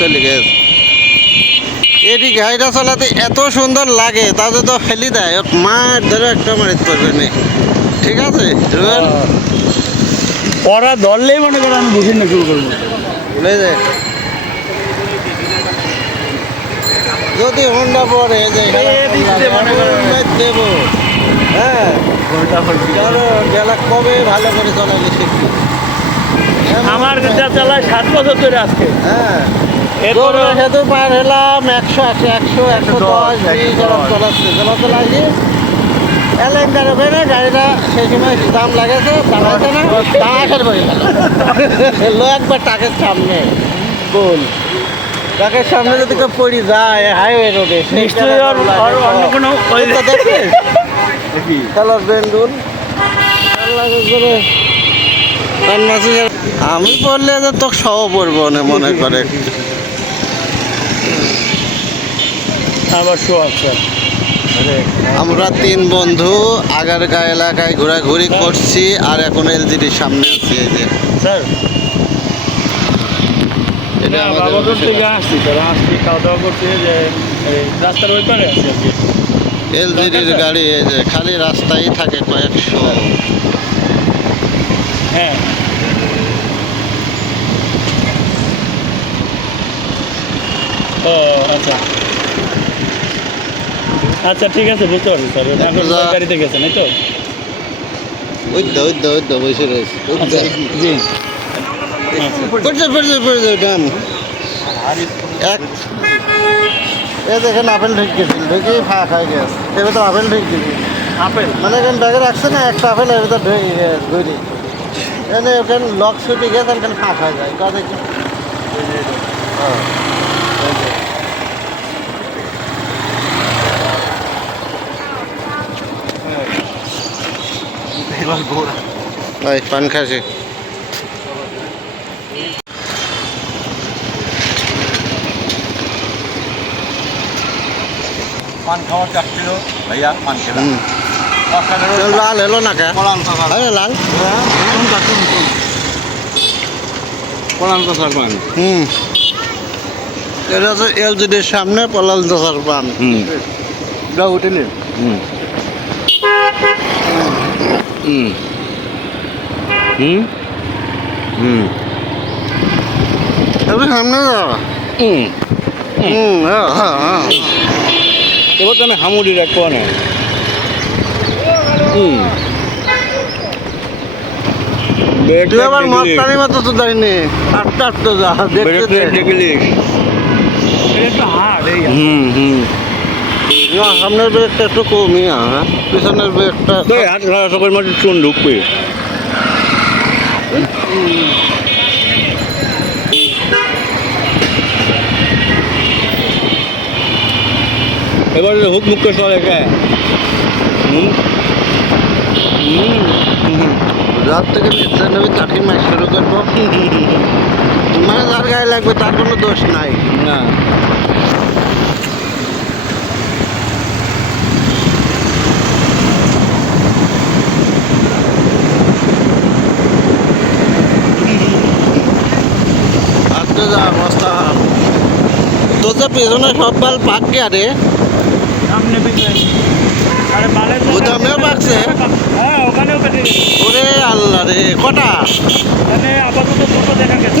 চলে গেছে। এটি গাড়িটা চালাতে এত সুন্দর লাগে, তাদের তো ফেলি দেয়, মার ধরে একটা মারিত করবে না। ঠিক আছে রুবেল, ওরা ধরলেই মনে করে আমি বুঝি না শুরু করবো। বুঝলে যে যদি হোন্ডা পরে যে দেবো, হ্যাঁ গেলা কবে ভালো করে চালালে শিখবি। আমার যা চালায় 7 বছর ধরে আজকে। হ্যাঁ এরপরে সেতু পার হলাম 100 20 এরকম চলাচ্ছে চলাচল এলেন্ডার ওখানে গাড়িটা সেই সময় দাম লাগেছে, দাঁড়াইছে না, দাঁড়াশের করে গেল লো একবার টাকের সামনে বল, টাকের সামনে যদি কেউ পড়ি যায় হাইওয়ে রোডে নিশ্চয়ই অন্য কোনো দেখবে কালার বেন্ডুল আমি বললে যে তোকে সহ পড়বো না মনে করে। আবার শো আছে। আমরা 3 বন্ধু আগারগাঁ এলাকায় ঘোরাঘুরি করছি আর এখন এলজিডির সামনে আছি। এই যে স্যার এটা বাবাদুর থেকে আসছি, স্যার আসছি খাওয়া দাওয়া করছি, যে রাস্তার ওই পারে আছি আর কি। এলজিডির গাড়ি এই যে খালি রাস্তায় থাকে কয়েকশো। হ্যাঁ ও আচ্ছা আচ্ছা ঠিক আছে, বুঝতে পারছি স্যার। ওই গাড়িতে গেছেন এই তো? ওই দা বসে রয়েছে আচ্ছা জি পড়ছে ডান এক এ দেখেন আপেল ঢেক গেছিল, ঢেকেই ফাঁক হয়ে গেছে। এবার তো আপেল ঢেক দিবি, আপেল মানে এখানে ব্যাগে রাখছে না একটা আপেল, এর ভিতর ঢেকে গেছে ধরি এখানে ওখানে লক ছুটি গেছে, ওখানে ফাঁক হয়ে যায় কথা কি। ওই পান খাসি পান খাওয়ার চাচ্ছিল ভাইয়া, পান খেলাম। লাল এলো না কে লাল হুম, এটা হচ্ছে এলজিডির সামনে পলাল দশার পান। হোটেলের তবে সামনে যাওয়া এবার তো আমি হামুডি রাখবো না। তুই আবার মস্তানি মতো তো যায়নি, আটটা আটটা যা দেখতে না, সামনের ব্রেকটা একটু কমই, পিছনের ব্রেকটা সকল মাঝে চুন ঢুকবে। এবার হুক মুখ করে চলে কে রাত থেকে নিশ্চয় নেবে কাঠি মাছ শুরু করবো, মানে যার গায়ে লাগবে তার কোনো দোষ নাই। না আজকে যা অবস্থা, তোর যে পেছনে সব বাল পাক গিয়া রে, সামনে গুদামেও পাকছে। হ্যাঁ ওখানেও কেটে গেছে। ওরে আল্লাহ রে, কটা মানে আপাতত দুটো দেখা গেছে।